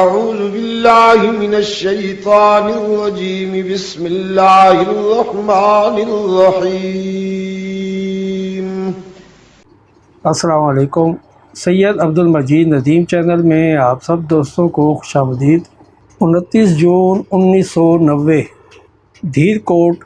أعوذ بالله من الشيطان الرجيم بسم الله الرحمن الرحيم. السلام علیکم. سید عبد المجید ندیم چینل میں آپ سب دوستوں کو خوش آمدید. 29 جون 1990 دھیر کوٹ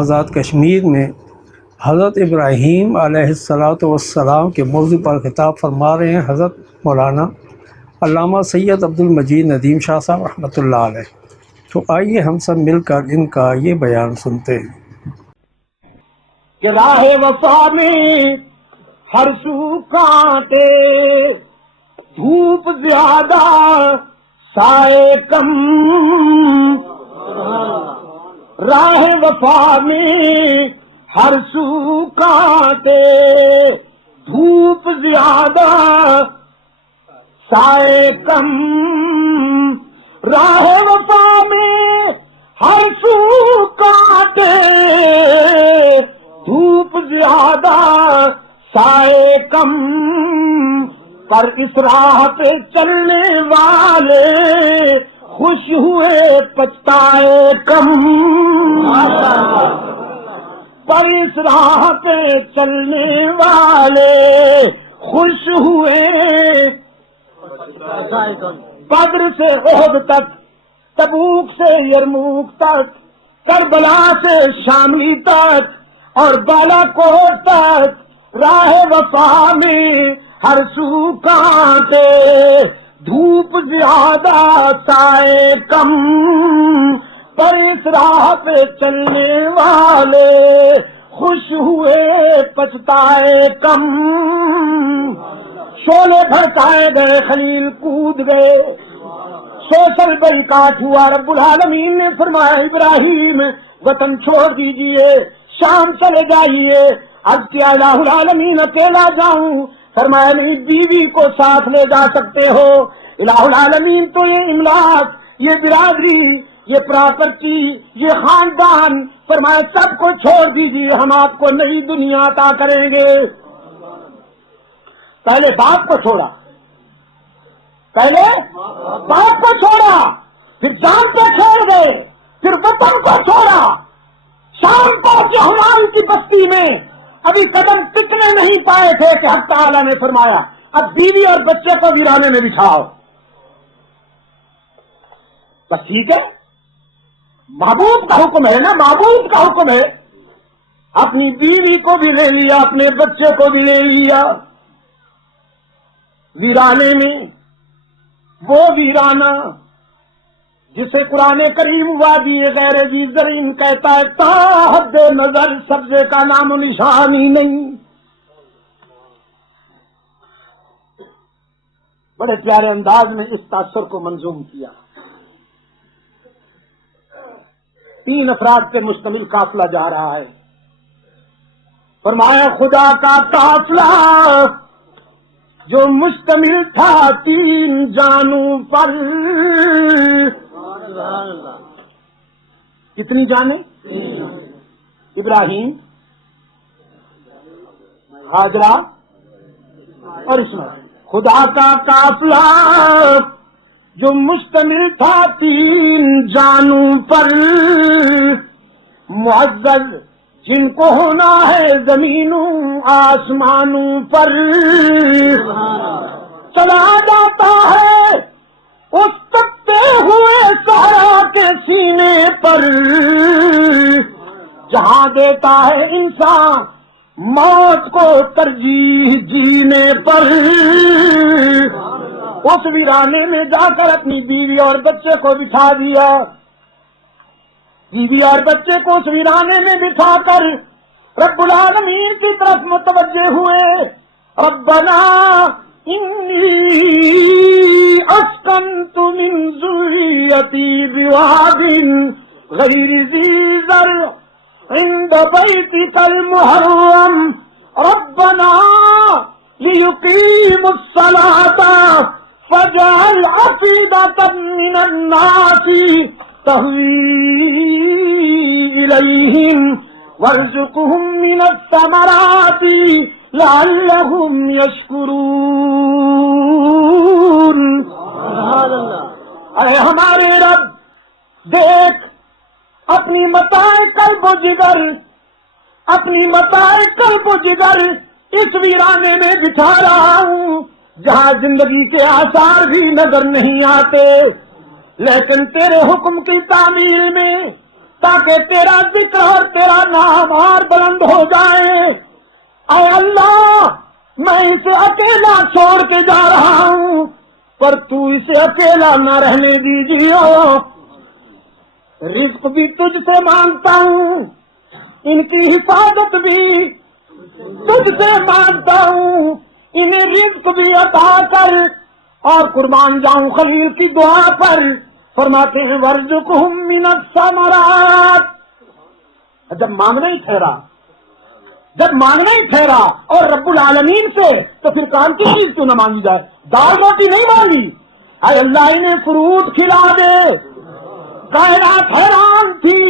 آزاد کشمیر میں حضرت ابراہیم علیہ السلام کے موضوع پر خطاب فرما رہے ہیں حضرت مولانا علامہ سید عبد المجید ندیم شاہ صاحب رحمۃ اللہ علیہ. تو آئیے ہم سب مل کر ان کا یہ بیان سنتے ہیں کہ راہ وفا میں ہر سو کانٹے، دھوپ زیادہ سائے کم. راہ وفا میں ہر سو کانٹے، دھوپ زیادہ سائے کم. راہ وفا میں ہر سو کانٹے، دھوپ زیادہ سائے کم. پر اس راہ پہ چلنے والے خوش ہوئے پچھتائے کم. پر اس راہ پہ چلنے والے خوش ہوئے بدر سے احد تک، تبوک سے یرموک تک، کربلا سے شامی تک اور بالا کوٹ تک. راہ وفا میں ہر سو کانٹے، دھوپ زیادہ سائے کم. پر اس راہ پہ چلنے والے خوش ہوئے پچھتائے کم. شعلے بھڑکائے گئے، خلیل کود گئے، سوشل بائیکاٹ ہوا. رب العالمین نے فرمایا ابراہیم وطن چھوڑ دیجئے، شام چلے جائیے. اب کیا الہ العالمین اکیلا جاؤں؟ فرمایا نہیں، بیوی کو ساتھ لے جا سکتے ہو. الہ العالمین تو یہ املاک، یہ برادری، یہ پراپرٹی، یہ خاندان، فرمایا سب کو چھوڑ دیجیے، ہم آپ کو نئی دنیا عطا کریں گے. پہلے باپ کو چھوڑا، پہلے باپ کو چھوڑا، پھر جان پہ چھوڑ گئے، پھر وطن کو چھوڑا. شام پہنچے ہماری کی بستی میں، ابھی قدم ٹکنے نہیں پائے تھے کہ حق تعالیٰ نے فرمایا اب بیوی اور بچے کو ویرانے میں بٹھاؤ. بس ٹھیک ہے، محبوب کا حکم ہے نا، محبوب کا حکم ہے. اپنی بیوی کو بھی لے لیا، اپنے بچے کو بھی لے لیا. ویرانے میں وہ ویرانہ جسے قرآن کریم وادی غیر ذی زرعین کہتا ہے، تا حد نظر سبزے کا نام و نشان ہی نہیں. بڑے پیارے انداز میں اس تاثر کو منظوم کیا. 3 افراد پہ مشتمل قافلہ جا رہا ہے. فرمایا خدا کا قافلہ جو مشتمل تھا 3 جانوں پر. کتنی جانیں؟ ابراہیم، ہاجرہ اور اسماعیل. خدا کا قافلہ جو مشتمل تھا 3 جانوں پر، معزز جن کو ہونا ہے زمینوں آسمانوں پر. چلا جاتا ہے اس تپتے ہوئے صحرا کے سینے پر، جہاں دیتا ہے انسان موت کو ترجیح جینے پر. اس ویرانے میں جا کر اپنی بیوی اور بچے کو بٹھا دیا. بیوی اور بچے کو اس ویرانے میں بٹھا کر رب العالمین کی طرف متوجہ ہوئے. ربنا انی اسکنت من ذریتی بواد غیر ذی زرع عند بیتک المحرم ربنا لیقیموا الصلاة فاجعل افئدة من الناس تهوی الیہم وارزقهم من الثمرات لعلهم یشکرون. اے ہمارے رب دیکھ اپنی متاع قلب و جگر، اپنی متاع قلب و جگر اس ویرانے میں بٹھا رہا ہوں جہاں زندگی کے آثار بھی نظر نہیں آتے، لیکن تیرے حکم کی تعمیل میں تاکہ تیرا ذکر اور تیرا نام اور بلند ہو جائے۔ اے اللہ میں اسے اکیلا چھوڑ کے جا رہا ہوں، پر تو اسے اکیلا نہ رہنے دیجیے۔ رزق بھی تجھ سے مانگتا ہوں، ان کی حفاظت بھی تجھ سے مانگتا ہوں، انہیں رزق بھی عطا کر۔ اور قربان جاؤں خلیل کی دعا پر، فرماتے ہیں وَارْزُقْهُم مِّنَ الثَّمَرَاتِ۔ جب مانگنا ہی ٹھہرا اور رب العالمین سے، تو پھر کام کی چیز کیوں نہ مانگی جائے؟ دال روٹی نہیں مانگی، اے اللہ انہیں فروٹ کھلا دے۔ کائنات حیران تھی،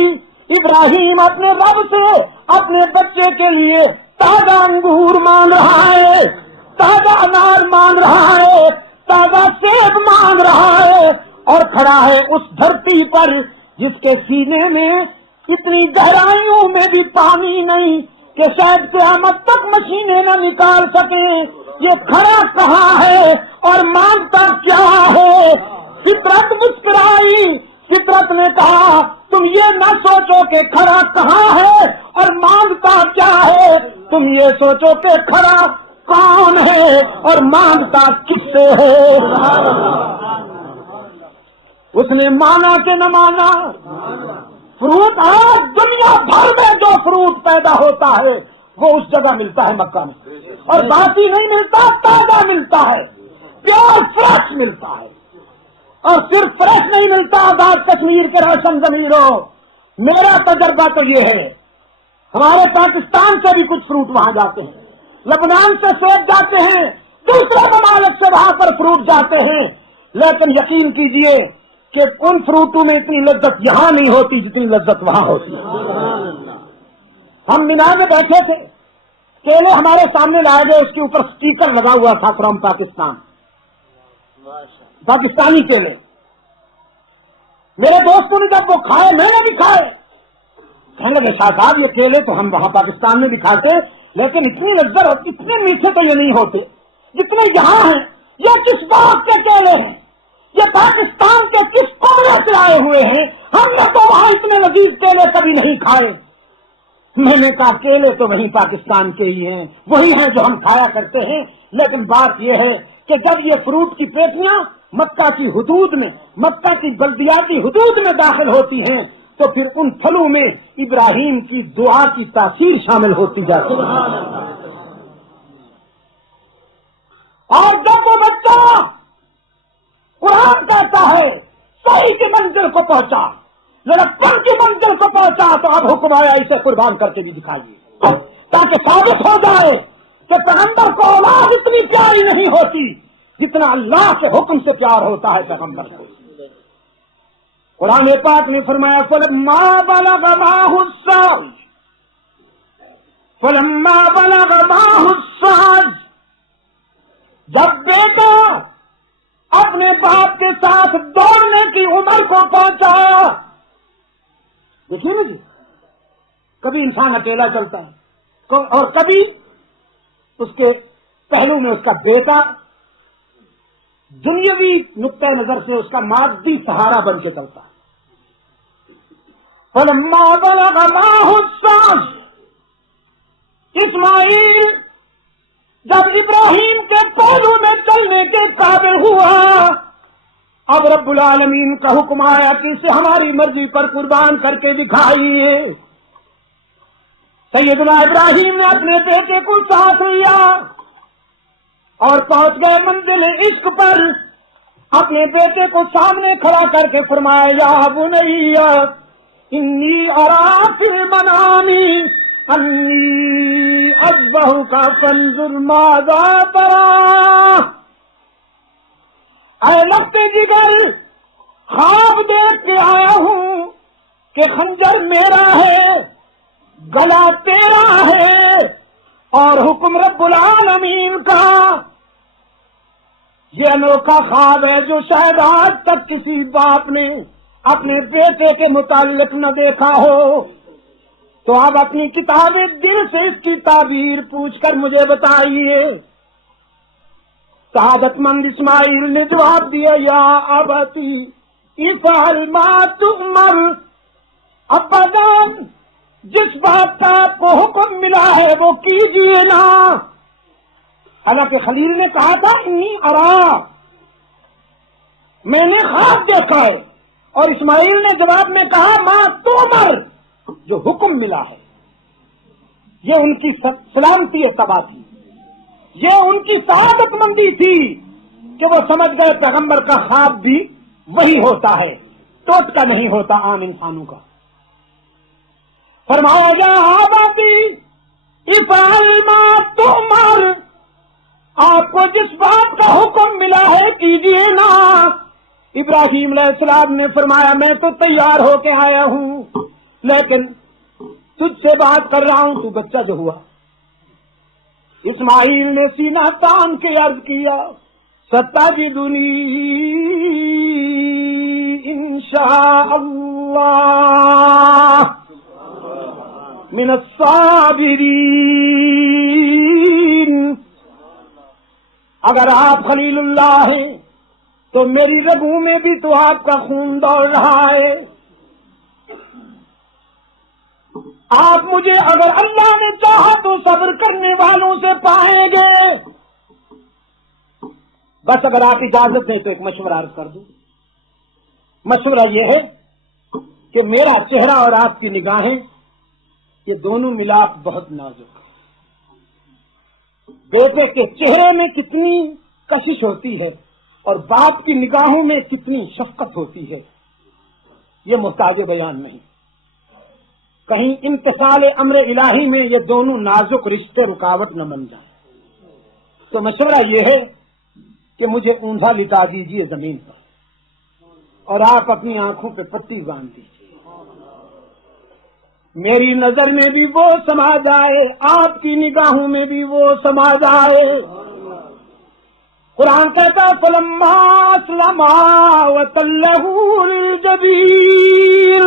ابراہیم اپنے رب سے اپنے بچے کے لیے تازہ انگور مانگ رہا ہے، تازہ انار مانگ رہا ہے، تازہ سیب مانگ رہا ہے، اور کھڑا ہے اس دھرتی پر جس کے سینے میں اتنی گہرائیوں میں بھی پانی نہیں کہ شاید قیامت تک مشینیں نہ نکال سکیں۔ یہ کھڑا کہاں ہے اور مانگتا کیا ہے؟ فطرت مسکرائی، فطرت نے کہا تم یہ نہ سوچو کہ کھڑا کہاں ہے اور مانگتا کیا ہے، تم یہ سوچو کہ کھڑا کون ہے اور مانگتا کس سے ہے۔ اس نے مانا کہ نہ مانا۔ فروٹ آج دنیا بھر میں جو فروٹ پیدا ہوتا ہے وہ اس جگہ ملتا ہے مکہ میں، اور باقی نہیں ملتا، تازہ ملتا ہے، پیور فریش ملتا ہے، اور صرف فریش نہیں ملتا، آزاد کشمیر کے روشن ضمیروں۔ میرا تجربہ تو یہ ہے، ہمارے پاکستان سے بھی کچھ فروٹ وہاں جاتے ہیں، لبنان سے سیب جاتے ہیں، دوسرے ممالک سے وہاں پر فروٹ جاتے ہیں، لیکن یقین کیجئے کہ ان فروٹوں میں اتنی لذت یہاں نہیں ہوتی جتنی لذت وہاں ہوتی ہے۔ ہم مینا میں بیٹھے تھے، کیلے ہمارے سامنے لائے گئے، اس کے اوپر سٹیکر لگا ہوا تھا فرام پاکستان، پاکستانی کیلے۔ میرے دوستوں نے جب وہ کھائے، میں نے بھی کھائے، کہنے لگے شاہ صاحب یہ کیلے تو ہم وہاں پاکستان میں بھی کھاتے، لیکن اتنی لذت، اتنے میٹھے تو یہ نہیں ہوتے جتنے یہاں ہیں۔ یہ کس بات کے کیلے ہیں؟ یہ پاکستان کے کس کونے سے آئے ہوئے ہیں؟ ہم نے تو وہاں اتنے لذیذ کیلے کبھی نہیں کھائے۔ میں نے کہا کیلے تو وہیں پاکستان کے ہی ہیں، وہی ہیں جو ہم کھایا کرتے ہیں، لیکن بات یہ ہے کہ جب یہ فروٹ کی پیٹیاں مکہ کی حدود میں، مکہ کی بلدیاتی حدود میں داخل ہوتی ہیں، تو پھر ان پھلوں میں ابراہیم کی دعا کی تاثیر شامل ہوتی جاتی ہے۔ اور جب وہ بچہ قرآن کہتا ہے صحیح کی منزل کو پہنچا، لڑکپن کی منزل کو پہنچا، تو اب حکم آیا اسے قربان کر کے بھی دکھائیے، تاکہ ثابت ہو جائے کہ پیغمبر کو اولاد اتنی پیاری نہیں ہوتی جتنا اللہ کے حکم سے پیار ہوتا ہے پیغمبر کو۔ قرآن پاک نے فرمایا فلما بلغ معه السعي، فلما بلغ معه السعي، جب بیٹا اپنے باپ کے ساتھ دوڑنے کی عمر کو پہنچا۔ دیکھیے نا جی، کبھی انسان اکیلا چلتا ہے اور کبھی اس کے پہلو میں اس کا بیٹا دنیاوی نقطۂ نظر سے اس کا مادی سہارا بن کے چلتا ہے۔ فلما بلغ معه السعي، اسماعیل جب ابراہیم کے پہلو میں چلنے کے قابل ہوا، اب رب العالمین کا حکم آیا کہ اسے ہماری مرضی پر قربان کر کے دکھائیے۔ سیدنا ابراہیم نے اپنے بیٹے کو ساتھ لیا اور پہنچ گئے منزل عشق پر، اپنے بیٹے کو سامنے کھڑا کر کے فرمایا یا بنی انی ارا فی المنام انی اذبحک فانظر ماذا تری۔ اے لفتے جگر، خواب دیکھ کے آیا ہوں کہ خنجر میرا ہے، گلا تیرا ہے، اور حکم رب العالمین کا، یہ انوکھا خواب ہے جو شاید آج تک کسی باپ نے اپنے بیٹے کے متعلق نہ دیکھا ہو. تو آپ اپنی کتاب دل سے اس کی تعبیر پوچھ کر مجھے بتائیے. سعادت مند اسماعیل نے جواب دیا یا ابتی افعل ما تؤمر. ابا جان جس بات کا آپ کو حکم ملا ہے وہ کیجیے نا. حالانکہ خلیل نے کہا تھا انی ارا، میں نے خواب دیکھا ہے، اور اسماعیل نے جواب میں کہا ما تؤمر، جو حکم ملا ہے. یہ ان کی سلامتی تباہ تھی، یہ ان کی سعادت مندی تھی کہ وہ سمجھ گئے پیغمبر کا خواب بھی وہی ہوتا ہے، ٹوٹ کا نہیں ہوتا عام انسانوں کا. فرمایا یا آبادی افعل ما تؤمر، آپ کو جس بات کا حکم ملا ہے کیجیے نا. ابراہیم علیہ السلام نے فرمایا میں تو تیار ہو کے آیا ہوں، لیکن تجھ سے بات کر رہا ہوں، تو بچہ جو ہوا. اسماعیل نے سینہ تان کے عرض کیا ستجدنی انشاء اللہ من الصابرین. اگر آپ خلیل اللہ ہیں تو میری رگوں میں بھی تو آپ کا خون دوڑ رہا ہے. آپ مجھے اگر اللہ نے چاہا تو صبر کرنے والوں سے پائیں گے. بس اگر آپ اجازت دیں تو ایک مشورہ عرض کر دوں. مشورہ یہ ہے کہ میرا چہرہ اور آپ کی نگاہیں یہ دونوں ملاپ بہت نازک. بیٹے کے چہرے میں کتنی کشش ہوتی ہے اور باپ کی نگاہوں میں کتنی شفقت ہوتی ہے، یہ محتاج بیان نہیں. کہیں امتثال امر الہی میں یہ دونوں نازک رشتے رکاوٹ نہ بن جائیں. تو مشورہ یہ ہے کہ مجھے اونھا لٹا دیجیے زمین پر اور آپ اپنی آنکھوں پہ پٹی باندھ دیجیے. میری نظر میں بھی وہ سما جائے، آپ کی نگاہوں میں بھی وہ سما جائے. قرآن کہتا فلما اسلما وتلہ للجبین،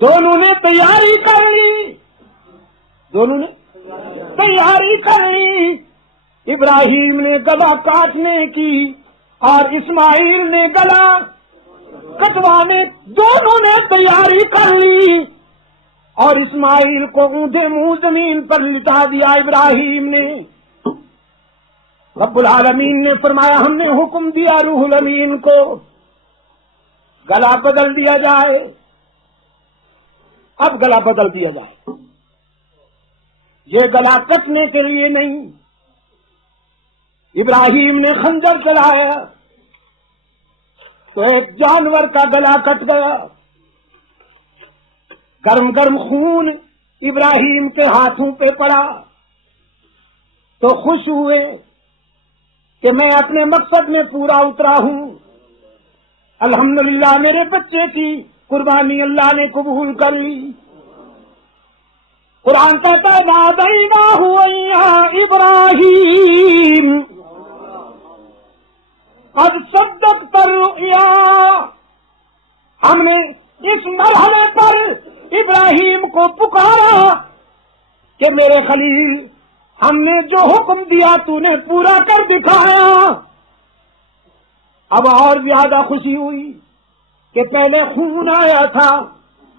دونوں نے تیاری کر لی، دونوں نے تیاری کر لی. ابراہیم نے گلا کاٹنے کی اور اسماعیل نے گلا کٹوانے، دونوں نے تیاری کر لی. اور اسماعیل کو اونھے منہ زمین پر لٹا دیا ابراہیم نے. رب العالمین نے فرمایا ہم نے حکم دیا روح الامین کو گلا بدل دیا جائے. اب گلا بدل دیا جائے، یہ گلا کٹنے کے لیے نہیں. ابراہیم نے خنجر چلایا تو ایک جانور کا گلا کٹ گیا. گرم گرم خون ابراہیم کے ہاتھوں پہ پڑا تو خوش ہوئے کہ میں اپنے مقصد میں پورا اترا ہوں. الحمدللہ میرے بچے کی قربانی اللہ نے قبول کر لی. قرآن کہتا ہے نادیناہ یا ابراہیم قد صدقت الرؤیا. ہم نے اس مرحلے پر ابراہیم کو پکارا کہ میرے خلیل ہم نے جو حکم دیا تو نے پورا کر دکھایا. اب اور زیادہ خوشی ہوئی کہ پہلے خون آیا تھا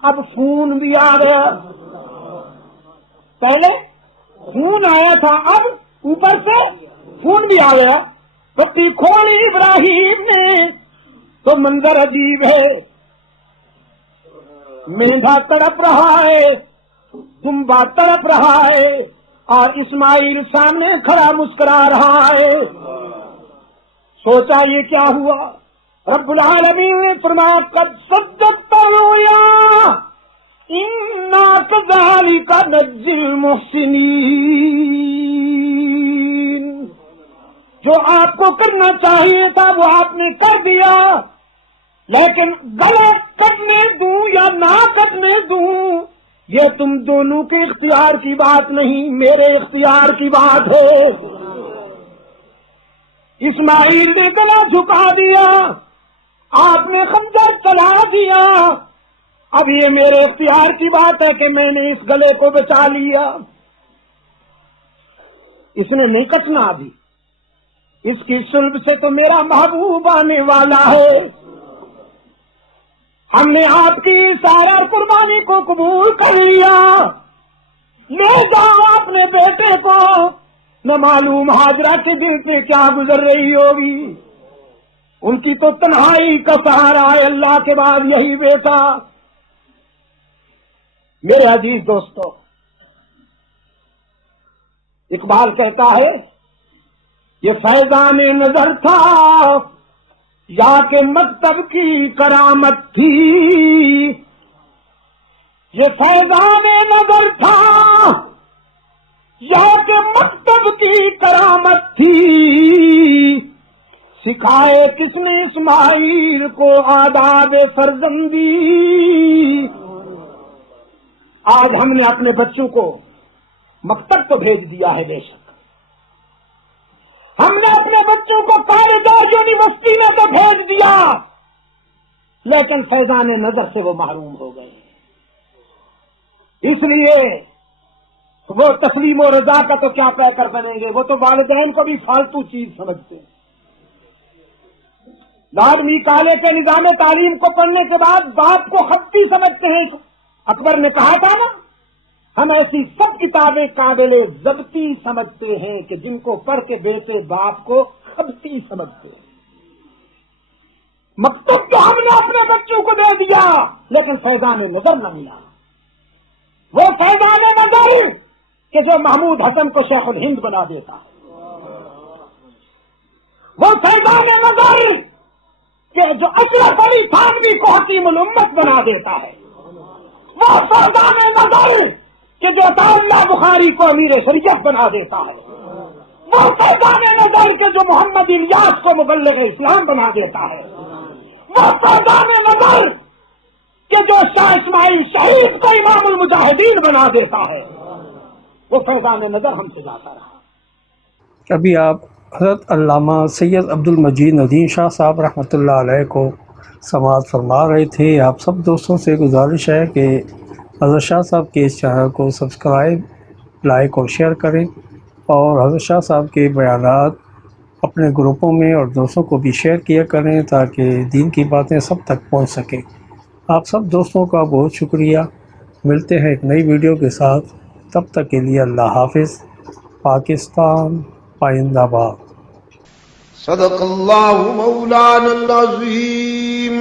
اب خون بھی آ گیا. پہلے خون آیا تھا اب اوپر سے خون بھی آ گیا. پٹی کھولی ابراہیم نے تو منظر عجیب ہے. مینڈھا تڑپ رہا ہے، دمبا تڑپ رہا ہے اور اسماعیل سامنے کھڑا مسکرا رہا ہے. سوچا یہ کیا ہوا؟ رب العالمین نے فرمایا قد صدقت الرؤیا انا کذالک نجزی المحسنین. جو آپ کو کرنا چاہیے تھا وہ آپ نے کر دیا، لیکن گلے کٹنے دوں یا نہ کٹنے دوں یہ تم دونوں کے اختیار کی بات نہیں، میرے اختیار کی بات ہے. اسماعیل نے گلا جھکا دیا، آپ نے خنجر چلا دیا، اب یہ میرے اختیار کی بات ہے کہ میں نے اس گلے کو بچا لیا، اس نے نہیں کٹنا، ابھی اس کی صلب سے تو میرا محبوب آنے والا ہے۔ ہم نے آپ کی سارا قربانی کو قبول کر لیا، لے جاؤ اپنے بیٹے کو، نہ معلوم حاضرہ کے دل سے کیا گزر رہی ہوگی، ان کی تو تنہائی کا سہارا ہے اللہ کے بعد یہی بیٹا۔ میرے عزیز دوستو، اقبال کہتا ہے یہ فیضان نظر تھا یا کہ مکتب کی کرامت تھی، یہ فیضان نظر تھا یا کہ مکتب کی کرامت تھی، سکھائے کس نے اسماعیل کو آداب فرزندی۔ آج ہم نے اپنے بچوں کو مکتب تو بھیج دیا ہے، بے شک ہم نے اپنے بچوں کو کالج اور یونیورسٹی میں تو بھیج دیا، لیکن فیضان نظر سے وہ محروم ہو گئے۔ اس لیے وہ تسلیم و رضا کا تو کیا پے کر بنیں گے، وہ تو والدین کو بھی فالتو چیز سمجھتے ہیں۔ آدمی کالے کے نظام تعلیم کو پڑھنے کے بعد باپ کو خطی سمجھتے ہیں۔ اکبر نے کہا تھا نا، ہم ایسی سب کتابیں قابل ضبطی سمجھتے ہیں کہ جن کو پڑھ کے بیٹے باپ کو خبتی سمجھتے ہیں۔ مکتب تو ہم نے اپنے بچوں کو دے دیا، لیکن فیضان نظر نہ ملا، وہ فیضان نظر کہ جو محمود حسن کو شیخ الہند بنا دیتا، وہ فیضان نظر کہ جو اشرف علی تھانوی کو حکیم الامت بنا دیتا ہے، وہ فیضان نظر کہ جو عطا اللہ بخاری کو امیر شریعت بنا دیتا ہے، وہ فیضان نظر کہ جو محمد الیاس کو مبلغ اسلام بنا دیتا ہے، وہ فیضان نظر کہ جو شاہ اسماعیل شہید کو امام المجاہدین بنا دیتا ہے، وہ فیضان نظر ہم سے جاتا رہا۔ ابھی آپ حضرت علامہ سید عبد المجید ندیم شاہ صاحب رحمۃ اللہ علیہ کو سماعت فرما رہے تھے۔ آپ سب دوستوں سے گزارش ہے کہ حضرت شاہ صاحب کے اس چینل کو سبسکرائب، لائک اور شیئر کریں، اور حضرت شاہ صاحب کے بیانات اپنے گروپوں میں اور دوستوں کو بھی شیئر کیا کریں تاکہ دین کی باتیں سب تک پہنچ سکیں۔ آپ سب دوستوں کا بہت شکریہ۔ ملتے ہیں ایک نئی ویڈیو کے ساتھ، تب تک کے لیے اللہ حافظ۔ پاکستان پائندہ باد۔ صدق اللہ مولانا العظیم۔